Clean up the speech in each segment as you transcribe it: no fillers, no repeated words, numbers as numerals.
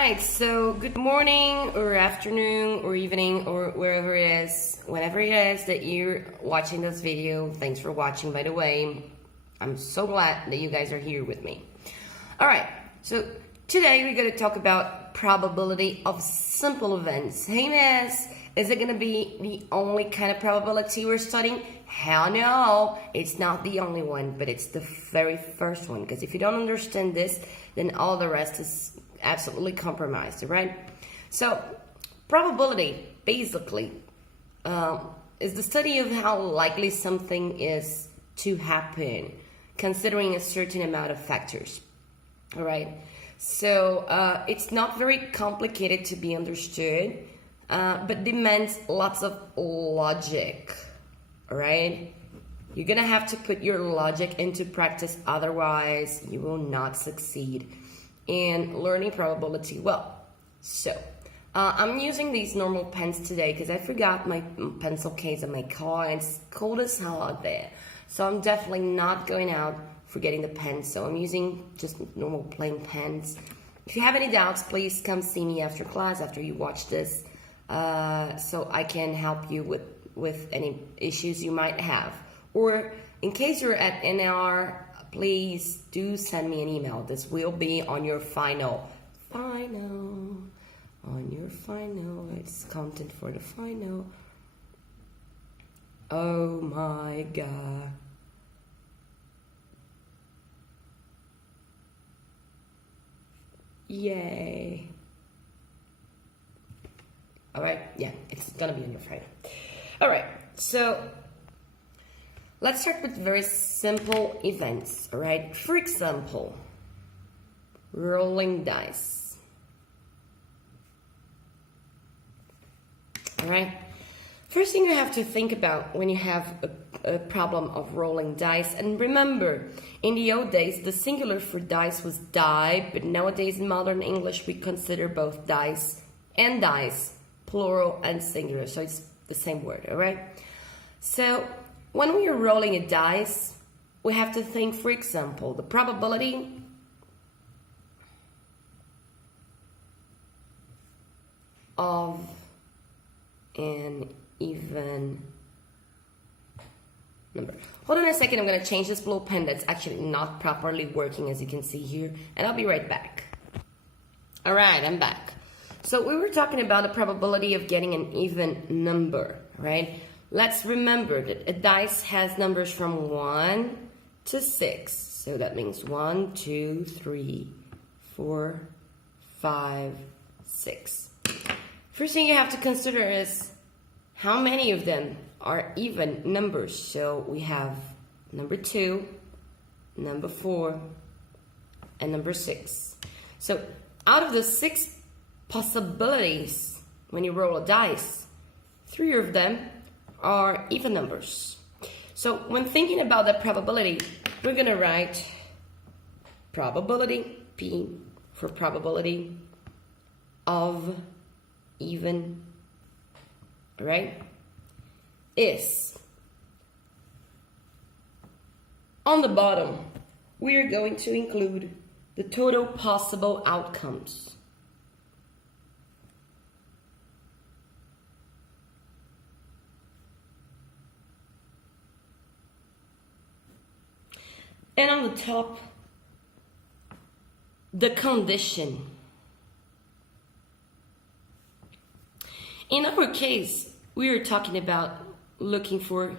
right, so good morning or afternoon or evening or wherever it is, whenever it is that you're watching this video. Thanks for watching, by the way. I'm so glad that you guys are here with me. All right, so today we're going to talk about probability of simple events. Hey, miss, is it going to be the only kind of probability we're studying? Hell no, it's not the only one, but it's the very first one. Because if you don't understand this, then all the rest is absolutely compromised, right? So probability basically is the study of how likely something is to happen considering a certain amount of factors. All right, so it's not very complicated to be understood, but demands lots of logic. All right, you're gonna have to put your logic into practice, otherwise you will not succeed in learning probability well. So I'm using these normal pens today because I forgot my pencil case in my car and it's cold as hell out there. So I'm definitely not going out forgetting the pens. So I'm using just normal plain pens. If you have any doubts, please come see me after class, after you watch this, so I can help you with any issues you might have. Or in case you're at NR, please do send me an email. This will be on your final. On your final. It's content for the final. Oh my God. Yay. All right, yeah, it's gonna be on your final. All right, so let's start with very simple events, all right? For example, rolling dice. All right? First thing you have to think about when you have a problem of rolling dice, and remember, in the old days, the singular for dice was die, but nowadays in modern English, we consider both dice and dice, plural and singular, so it's the same word, all right? So when we are rolling a dice, we have to think, for example, the probability of an even number. Hold on a second, I'm going to change this blue pen that's actually not properly working, as you can see here, and I'll be right back. All right, I'm back. So we were talking about the probability of getting an even number, right? Let's remember that a dice has numbers from 1 to 6. So that means 1, 2, 3, 4, 5, 6. First thing you have to consider is how many of them are even numbers. So we have number 2, number 4, and number 6. So out of the 6 possibilities when you roll a dice, 3 of them are even numbers. So when thinking about the probability, we're gonna write probability, P for probability of even, right, is on the bottom, we are going to include the total possible outcomes. And on the top, the condition. In our case, we are talking about looking for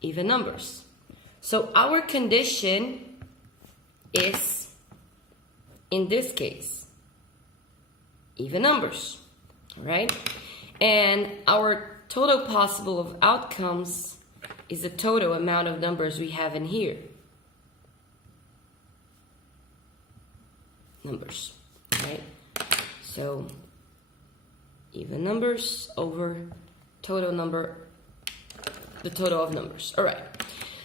even numbers. So our condition is, in this case, even numbers, all right? And our total possible of outcomes is the total amount of numbers we have in here. Numbers, right? So even numbers over total number, the total of numbers. All right.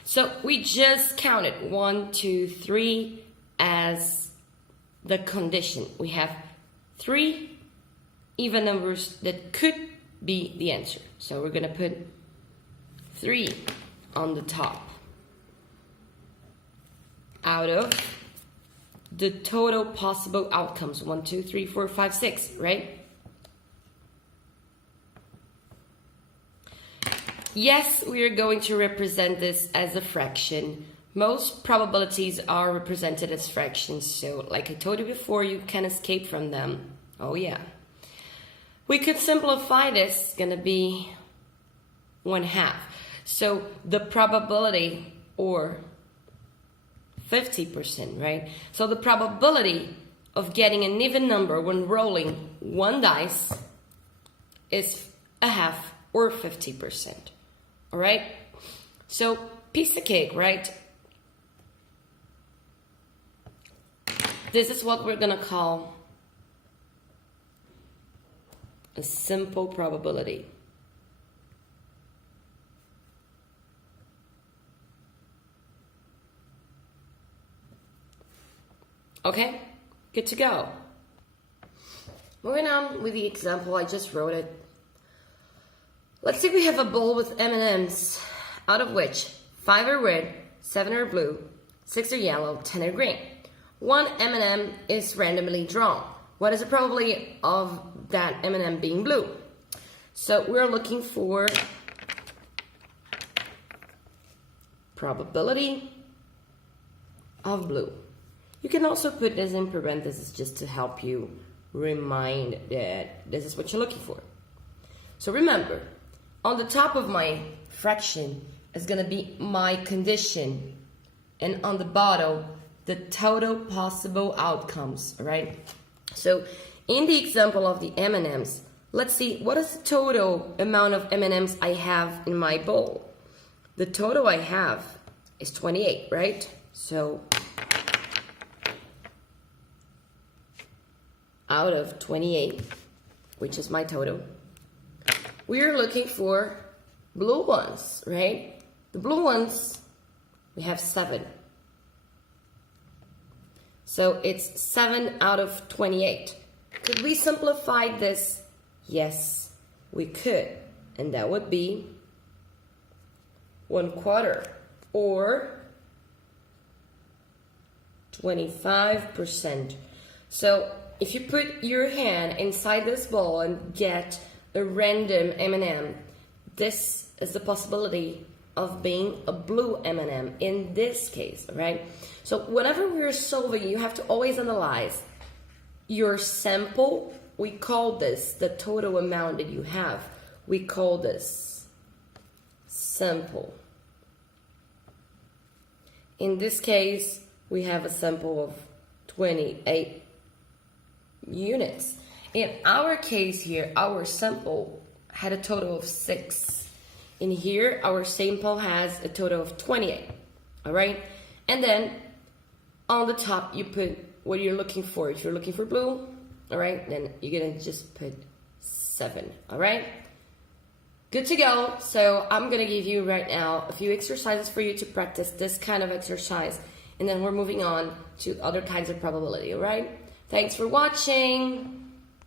So we just counted 1, 2, 3 as the condition. We have 3 even numbers that could be the answer. So we're going to put 3 on the top out of the total possible outcomes. 1, 2, 3, 4, 5, 6, right? Yes, we are going to represent this as a fraction. Most probabilities are represented as fractions, so like I told you before, you can escape from them. Oh yeah. We could simplify this, it's gonna be 1/2. So the probability, or 50%, right? So the probability of getting an even number when rolling one dice is 1/2 or 50%. All right? So piece of cake, right? This is what we're gonna call a simple probability. Okay, good to go. Moving on with the example, I just wrote it. Let's say we have a bowl with M&Ms, out of which 5 are red, 7 are blue, 6 are yellow, 10 are green. One M&M is randomly drawn. What is the probability of that M&M being blue? So we're looking for probability of blue. You can also put this in parentheses just to help you remind that this is what you're looking for. So remember, on the top of my fraction is going to be my condition, and on the bottom, the total possible outcomes, right? So in the example of the M&Ms, let's see what is the total amount of M&Ms I have in my bowl. The total I have is 28, right? So out of 28, which is my total, we're looking for blue ones, right? The blue ones, we have 7. So it's 7 out of 28. Could we simplify this? Yes, we could. And that would be 1/4 or 25%. So if you put your hand inside this ball and get a random M&M, this is the possibility of being a blue M&M in this case, right? So whenever we're solving, you have to always analyze your sample. We call this the total amount that you have. We call this sample. In this case, we have a sample of 28 units. In our case here, our sample had a total of 6. In here, our sample has a total of 28, all right? And then on the top, you put what you're looking for. If you're looking for blue, all right, then you're gonna just put 7, all right? Good to go. So I'm gonna give you right now a few exercises for you to practice this kind of exercise, and then we're moving on to other kinds of probability, all right? Thanks for watching.